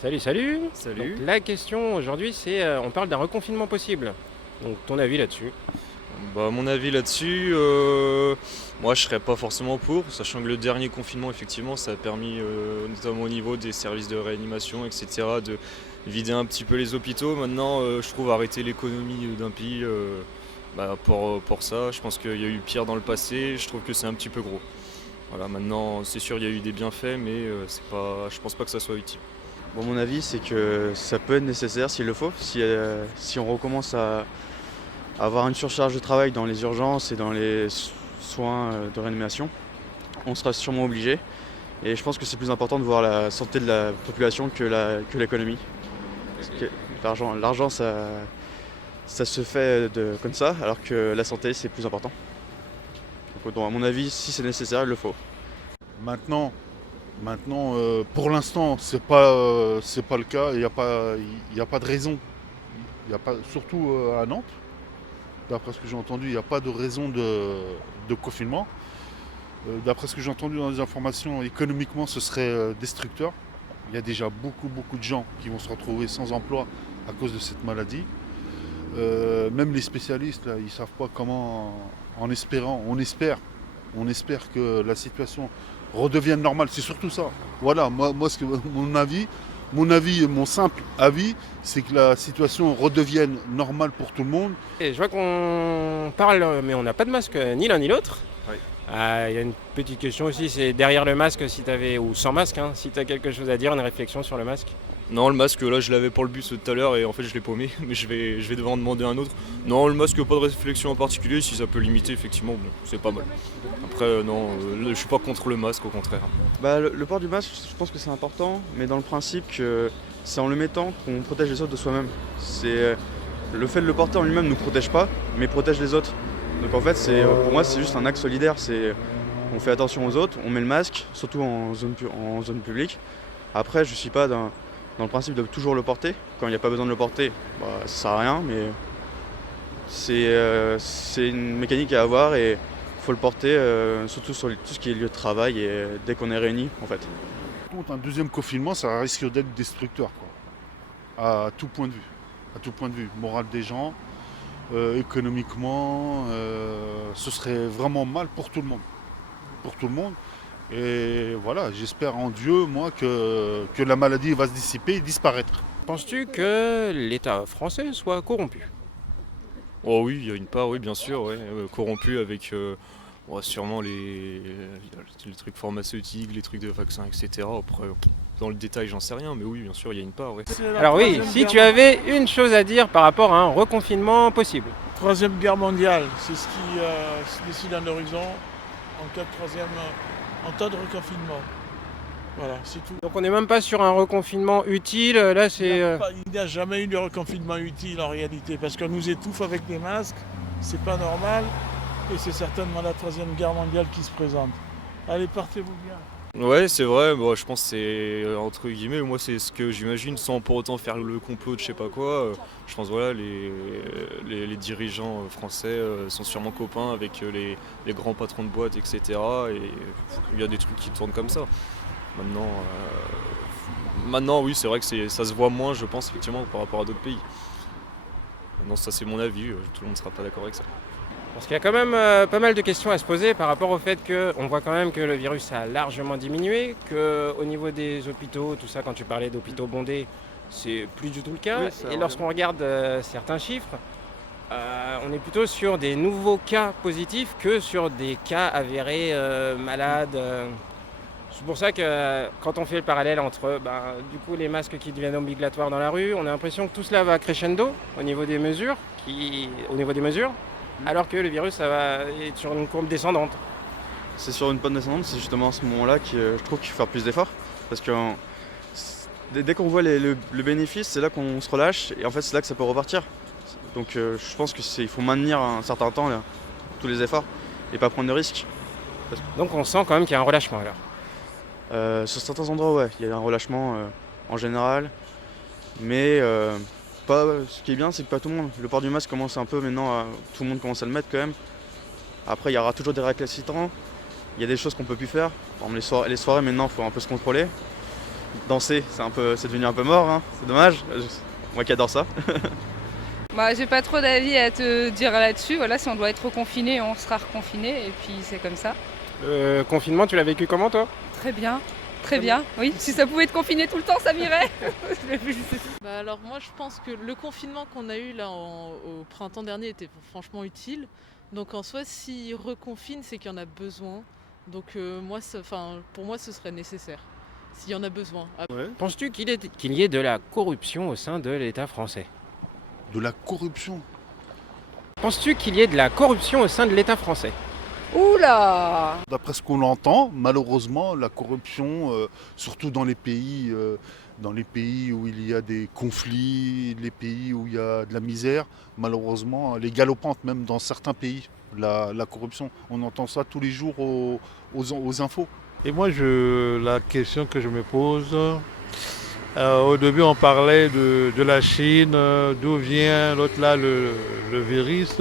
Salut, salut. Salut. Donc, la question aujourd'hui, c'est on parle d'un reconfinement possible. Donc ton avis là-dessus? Bah, mon avis là-dessus, moi je serais pas forcément pour, sachant que le dernier confinement, effectivement, ça a permis, notamment au niveau des services de réanimation, etc., de vider un petit peu les hôpitaux. Maintenant, je trouve arrêter l'économie d'un pays, pour ça, je pense qu'il y a eu pire dans le passé, je trouve que c'est un petit peu gros. Voilà, maintenant, c'est sûr, il y a eu des bienfaits, mais je pense pas que ça soit utile. Bon, mon avis, c'est que ça peut être nécessaire s'il le faut. Si on recommence à avoir une surcharge de travail dans les urgences et dans les soins de réanimation, on sera sûrement obligé. Et je pense que c'est plus important de voir la santé de la population que l'économie. Parce que l'argent, ça se fait comme ça, alors que la santé, c'est plus important. Donc, à mon avis, si c'est nécessaire, il le faut. Maintenant, pour l'instant, c'est pas le cas. Il y a pas de raison. Surtout à Nantes, d'après ce que j'ai entendu, il n'y a pas de raison de confinement. D'après ce que j'ai entendu dans les informations, économiquement, ce serait destructeur. Il y a déjà beaucoup, beaucoup de gens qui vont se retrouver sans emploi à cause de cette maladie. Même les spécialistes, là, ils ne savent pas comment, on espère que la situation redevienne normale. C'est surtout ça. Voilà, moi mon simple avis, c'est que la situation redevienne normale pour tout le monde. Et je vois qu'on parle, mais on n'a pas de masque ni l'un ni l'autre. Oui. Il y a une petite question aussi, c'est derrière le masque, si tu avais, ou sans masque, hein, si tu as quelque chose à dire, une réflexion sur le masque. Non, le masque, là, je l'avais pour le bus tout à l'heure et en fait, je l'ai paumé, mais je vais devoir en demander un autre. Non, le masque, pas de réflexion en particulier, si ça peut limiter, effectivement, bon, c'est pas mal. Après, non, je suis pas contre le masque, au contraire. Le port du masque, je pense que c'est important, mais dans le principe que c'est en le mettant qu'on protège les autres de soi-même. Le fait de le porter en lui-même ne nous protège pas, mais protège les autres. Donc en fait, pour moi, c'est juste un acte solidaire. On fait attention aux autres, on met le masque, surtout en zone publique. Après, je suis pas dans le principe de toujours le porter. Quand il n'y a pas besoin de le porter, ça sert à rien, mais c'est une mécanique à avoir et il faut le porter, surtout sur tout ce qui est lieu de travail et dès qu'on est réunis, en fait. Par contre, un deuxième confinement, ça risque d'être destructeur, quoi. À tout point de vue. À tout point de vue. Moral des gens, économiquement, ce serait vraiment mal pour tout le monde. Pour tout le monde. Et voilà, j'espère en Dieu, moi, que la maladie va se dissiper et disparaître. Penses-tu que l'État français soit corrompu? Oh oui, il y a une part, oui, bien sûr, ouais, corrompu avec sûrement les trucs pharmaceutiques, les trucs de vaccins, etc. Après, dans le détail, j'en sais rien, mais oui, bien sûr, il y a une part, ouais. Alors oui, si tu avais une chose à dire par rapport à un reconfinement possible. Troisième guerre mondiale, c'est ce qui se dessine à l'horizon en cas de reconfinement. Voilà, c'est tout. Donc on n'est même pas sur un reconfinement utile, là c'est... Il n'y a jamais eu de reconfinement utile en réalité, parce qu'on nous étouffe avec des masques, c'est pas normal, et c'est certainement la troisième guerre mondiale qui se présente. Allez, partez-vous bien. Ouais, c'est vrai, bon, je pense que c'est, entre guillemets, moi c'est ce que j'imagine, sans pour autant faire le complot de je sais pas quoi. Je pense voilà, les dirigeants français sont sûrement copains avec les grands patrons de boîtes, etc. Et il y a des trucs qui tournent comme ça. Maintenant oui, c'est vrai que ça se voit moins, je pense, effectivement, par rapport à d'autres pays. Maintenant, ça c'est mon avis, tout le monde ne sera pas d'accord avec ça. Parce qu'il y a quand même pas mal de questions à se poser par rapport au fait qu'on voit quand même que le virus a largement diminué, qu'au niveau des hôpitaux, tout ça, quand tu parlais d'hôpitaux bondés, c'est plus du tout le cas. Oui, et lorsqu'on regarde certains chiffres, on est plutôt sur des nouveaux cas positifs que sur des cas avérés malades. C'est pour ça que quand on fait le parallèle entre du coup, les masques qui deviennent obligatoires dans la rue, on a l'impression que tout cela va crescendo au niveau des mesures, alors que le virus ça va être sur une courbe descendante. C'est sur une pente descendante, c'est justement à ce moment-là que je trouve qu'il faut faire plus d'efforts. Parce que dès qu'on voit le bénéfice, c'est là qu'on se relâche et en fait c'est là que ça peut repartir. Donc je pense qu'il faut maintenir un certain temps là, tous les efforts et pas prendre de risques. Donc on sent quand même qu'il y a un relâchement alors. Sur certains endroits, ouais, il y a un relâchement en général, mais ce qui est bien, c'est que pas tout le monde. Le port du masque commence un peu maintenant, tout le monde commence à le mettre quand même. Après, il y aura toujours des récalcitrants. Il y a des choses qu'on peut plus faire. Par exemple, les soirées maintenant, il faut un peu se contrôler. Danser, c'est devenu un peu mort, hein. C'est dommage. Moi qui adore ça. Bah, j'ai pas trop d'avis à te dire là-dessus. Voilà, si on doit être reconfiné, on sera reconfiné et puis c'est comme ça. Le confinement, tu l'as vécu comment toi? Très bien. Très bien, oui. Si ça pouvait être confiné tout le temps, ça m'irait. Bah alors moi je pense que le confinement qu'on a eu là au printemps dernier était franchement utile. Donc en soi s'il reconfine c'est qu'il y en a besoin. Donc pour moi ce serait nécessaire. S'il y en a besoin. Penses-tu qu'il y ait de la corruption au sein de l'État français? De la corruption. Penses-tu qu'il y ait de la corruption au sein de l'État français? Oula! D'après ce qu'on entend, malheureusement, la corruption, surtout dans les pays où il y a des conflits, les pays où il y a de la misère, malheureusement, elle est galopante même dans certains pays, la corruption. On entend ça tous les jours aux infos. Et moi, la question que je me pose, au début on parlait de la Chine, d'où vient l'autre là, le virus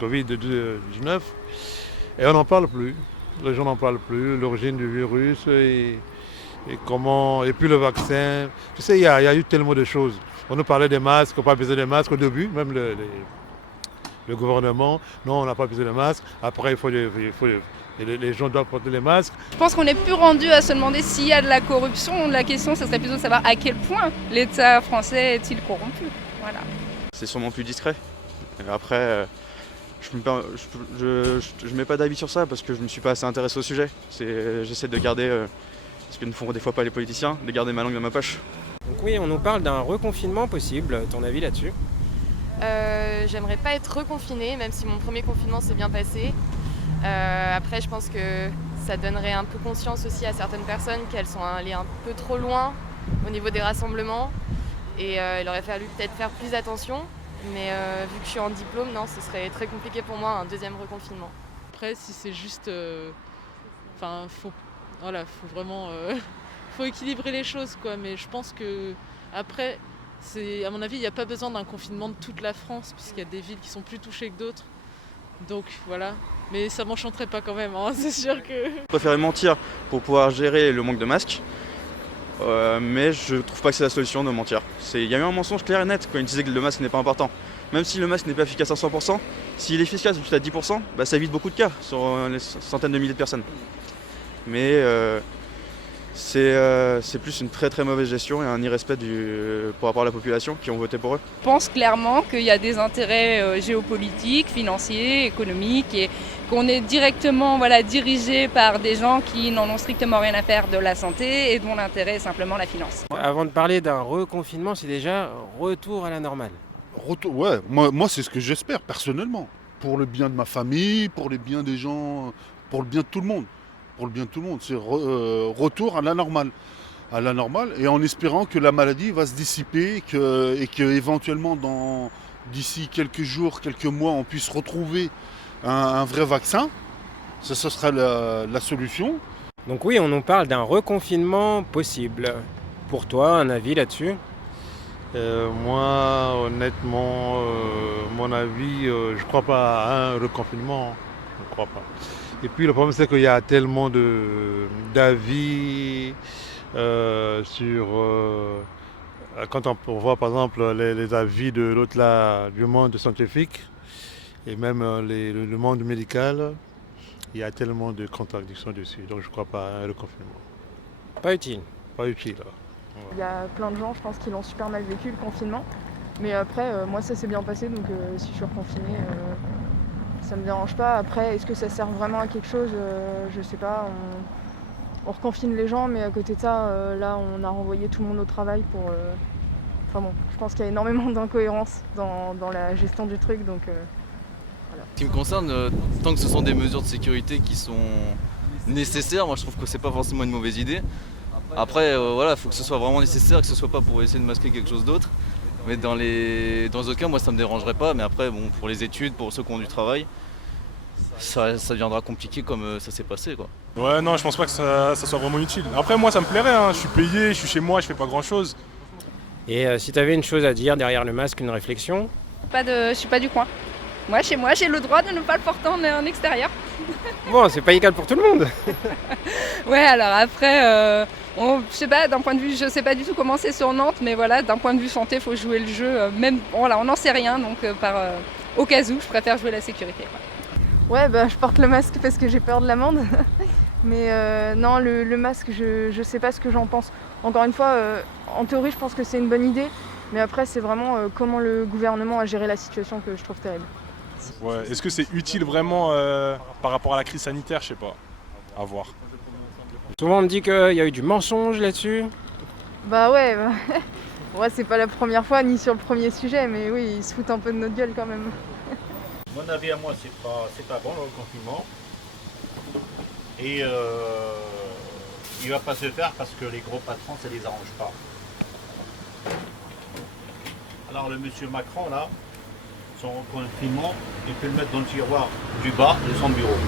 Covid-19. Et on n'en parle plus, les gens n'en parlent plus, l'origine du virus et puis le vaccin. Tu sais, il y a eu tellement de choses. On nous parlait des masques, pas besoin des masques au début, même le gouvernement, non, on n'a pas besoin de masques. Après, les gens doivent porter les masques. Je pense qu'on n'est plus rendu à se demander s'il y a de la corruption. La question, ce serait plutôt de savoir à quel point l'État français est-il corrompu. Voilà. C'est sûrement plus discret. Et après, je mets pas d'avis sur ça parce que je me suis pas assez intéressé au sujet. J'essaie de garder, ce que ne font des fois pas les politiciens, de garder ma langue dans ma poche. Donc oui, on nous parle d'un reconfinement possible. Ton avis là-dessus? J'aimerais pas être reconfinée, même si mon premier confinement s'est bien passé. Après, je pense que ça donnerait un peu conscience aussi à certaines personnes qu'elles sont allées un peu trop loin au niveau des rassemblements. Et il aurait fallu peut-être faire plus attention. Mais vu que je suis en diplôme, non, ce serait très compliqué pour moi un deuxième reconfinement. Après si c'est juste... faut vraiment... faut équilibrer les choses quoi. Mais je pense que après, à mon avis, il n'y a pas besoin d'un confinement de toute la France puisqu'il y a des villes qui sont plus touchées que d'autres. Donc voilà. Mais ça m'enchanterait pas quand même, hein. C'est sûr que... Je préférais mentir pour pouvoir gérer le manque de masques. Mais je trouve pas que c'est la solution de mentir. Il y a eu un mensonge clair et net quand il disait que le masque n'est pas important. Même si le masque n'est pas efficace à 100%, s'il est efficace juste à 10%, ça évite beaucoup de cas sur les centaines de milliers de personnes. Mais c'est plus une très très mauvaise gestion et un irrespect par rapport à la population qui ont voté pour eux. Je pense clairement qu'il y a des intérêts géopolitiques, financiers, économiques et qu'on est directement dirigé par des gens qui n'en ont strictement rien à faire de la santé et dont l'intérêt est simplement la finance. Avant de parler d'un reconfinement, c'est déjà retour à la normale. Ouais, moi c'est ce que j'espère personnellement. Pour le bien de ma famille, pour le bien des gens, pour le bien de tout le monde. Pour le bien de tout le monde, c'est retour à la normale. À la normale, et en espérant que la maladie va se dissiper et que éventuellement d'ici quelques jours, quelques mois, on puisse retrouver un vrai vaccin. Ça sera la solution. Donc oui, on nous parle d'un reconfinement possible. Pour toi, un avis là-dessus? Moi, honnêtement, mon avis, je crois pas à un reconfinement. Je ne crois pas. Et puis le problème c'est qu'il y a tellement d'avis sur... quand on voit par exemple les avis de l'autre là, du monde scientifique et même le monde médical, il y a tellement de contradictions dessus. Donc je ne crois pas à un reconfinement. Pas utile. Pas utile. Il y a plein de gens, je pense, qui l'ont super mal vécu le confinement. Mais après, moi ça s'est bien passé, donc si je suis reconfinée... ça me dérange pas. Après, est-ce que ça sert vraiment à quelque chose? Je sais pas. On reconfine les gens, mais à côté de ça, là, on a renvoyé tout le monde au travail pour... Enfin bon, je pense qu'il y a énormément d'incohérences dans la gestion du truc, donc voilà. Ce qui me concerne, tant que ce sont des mesures de sécurité qui sont nécessaires, moi je trouve que c'est pas forcément une mauvaise idée. Après, il faut que ce soit vraiment nécessaire, que ce soit pas pour essayer de masquer quelque chose d'autre. Mais dans les autres cas, moi ça me dérangerait pas, mais après bon, pour les études, pour ceux qui ont du travail, ça deviendra compliqué comme ça s'est passé quoi. Ouais non, je pense pas que ça soit vraiment utile. Après moi ça me plairait, hein. Je suis payé, je suis chez moi, je fais pas grand chose. Et si tu avais une chose à dire derrière le masque, une réflexion? Je suis pas du coin. Moi, chez moi, j'ai le droit de ne pas le porter en extérieur. Bon, c'est pas égal pour tout le monde. Ouais, alors après, je sais pas, d'un point de vue, je sais pas du tout comment c'est sur Nantes, mais voilà, d'un point de vue santé, il faut jouer le jeu. Même, voilà, on n'en sait rien, donc au cas où, je préfère jouer la sécurité. Ouais, bah, je porte le masque parce que j'ai peur de l'amende. Mais non, le masque, je sais pas ce que j'en pense. Encore une fois, en théorie, je pense que c'est une bonne idée. Mais après, c'est vraiment comment le gouvernement a géré la situation que je trouve terrible. Ouais. Est-ce que c'est utile vraiment par rapport à la crise sanitaire? Je sais pas. À voir. Souvent on me dit qu'il y a eu du mensonge là-dessus. Bah ouais, ouais, c'est pas la première fois ni sur le premier sujet, mais oui, ils se foutent un peu de notre gueule quand même. Mon avis à moi, c'est pas bon le confinement. Et il va pas se faire parce que les gros patrons, ça les arrange pas. Alors le monsieur Macron là, son confinement, il peut le mettre dans le tiroir du bas de son bureau.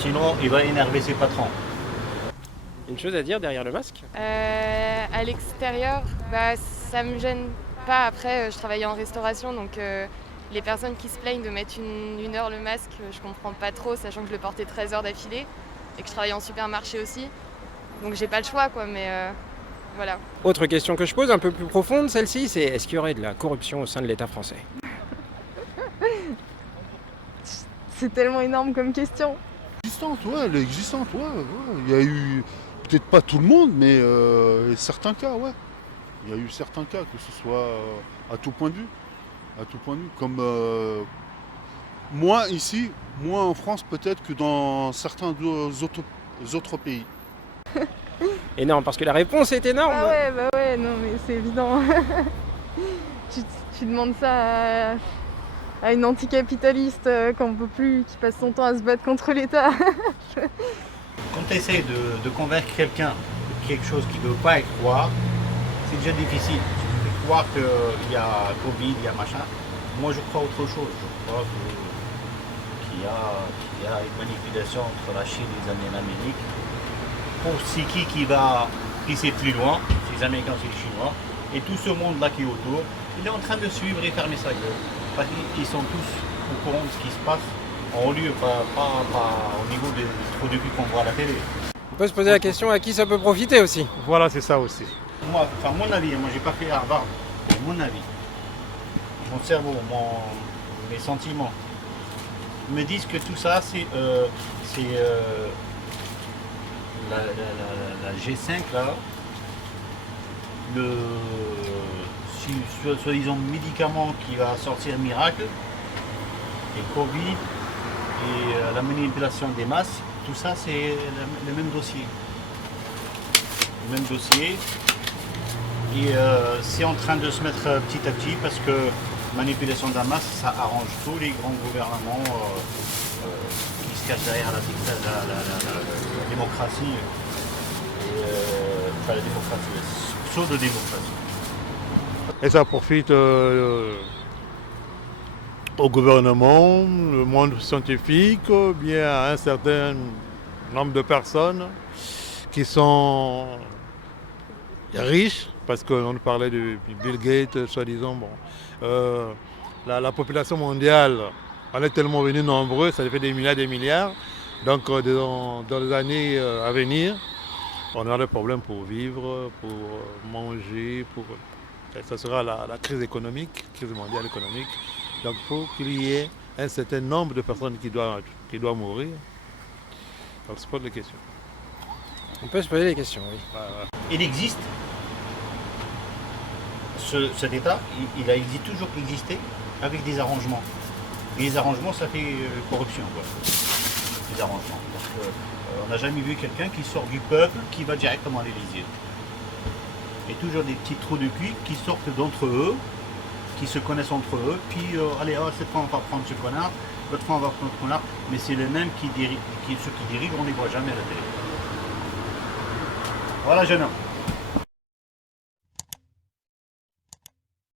Sinon, il va énerver ses patrons. Une chose à dire derrière le masque? À l'extérieur, bah, ça me gêne pas. Après, je travaille en restauration, donc les personnes qui se plaignent de mettre une heure le masque, je comprends pas trop, sachant que je le portais 13 heures d'affilée et que je travaille en supermarché aussi. Donc j'ai pas le choix, quoi, mais voilà. Autre question que je pose, un peu plus profonde, celle-ci, c'est est-ce qu'il y aurait de la corruption au sein de l'État français? C'est tellement énorme comme question. Elle est existante, ouais. Il y a eu, peut-être pas tout le monde, mais certains cas, ouais. Il y a eu certains cas, que ce soit à tout point de vue. À tout point de vue. Comme moins ici, moins en France peut-être que dans certains autres pays. Et non, parce que la réponse est énorme. Bah ouais, non mais c'est évident. tu demandes ça à une anticapitaliste qu'on peut plus, qui passe son temps à se battre contre l'État. Quand tu essaies de convaincre quelqu'un de quelque chose qu'il ne veut pas y croire, c'est déjà difficile. Tu peux croire qu'il y a Covid, il y a machin. Moi je crois autre chose. Je crois qu'il y a une manipulation entre la Chine et l'Amérique. Pour c'est qui va pisser plus loin, c'est les Américains, c'est les Chinois. Et tout ce monde-là qui est autour, il est en train de suivre et fermer sa gueule. Parce qu'ils sont tous au courant de ce qui se passe en lieu, pas au niveau des trous de cul qu'on voit à la télé. On peut se poser la question à qui ça peut profiter aussi. Voilà, c'est ça aussi. Moi, enfin mon avis, moi j'ai pas fait Harvard, mais mon avis, mon cerveau, mes sentiments me disent que tout ça c'est la G5 là, le soi-disant médicament qui va sortir miracle, et Covid et la manipulation des masses, tout ça c'est le même dossier. Le même dossier. Et c'est en train de se mettre petit à petit parce que manipulation de la masse, ça arrange tous les grands gouvernements qui se cachent derrière la démocratie. Enfin la démocratie, la pseudo-démocratie. Et ça profite au gouvernement, le monde scientifique, bien à un certain nombre de personnes qui sont riches, parce qu'on parlait de Bill Gates, soi-disant. Bon, la population mondiale, on est tellement venus nombreux, ça fait des milliards. Donc dans les années à venir, on aura des problèmes pour vivre, pour manger, ça sera la crise économique, crise mondiale économique. Donc il faut qu'il y ait un certain nombre de personnes qui doivent mourir. Donc c'est pas de question. On peut se poser des questions, oui. Il existe, cet État, il a toujours existé avec des arrangements. Et les arrangements, ça fait corruption, quoi. Les arrangements. Parce qu'on n'a jamais vu quelqu'un qui sort du peuple, qui va directement à l'Élysée. Et toujours des petits trous de cul qui sortent d'entre eux, qui se connaissent entre eux, puis allez, cette fois on va prendre ce connard, l'autre fois on va prendre ce connard, mais c'est le même ceux qui dirigent, on ne les voit jamais à la télé. Voilà, jeune homme.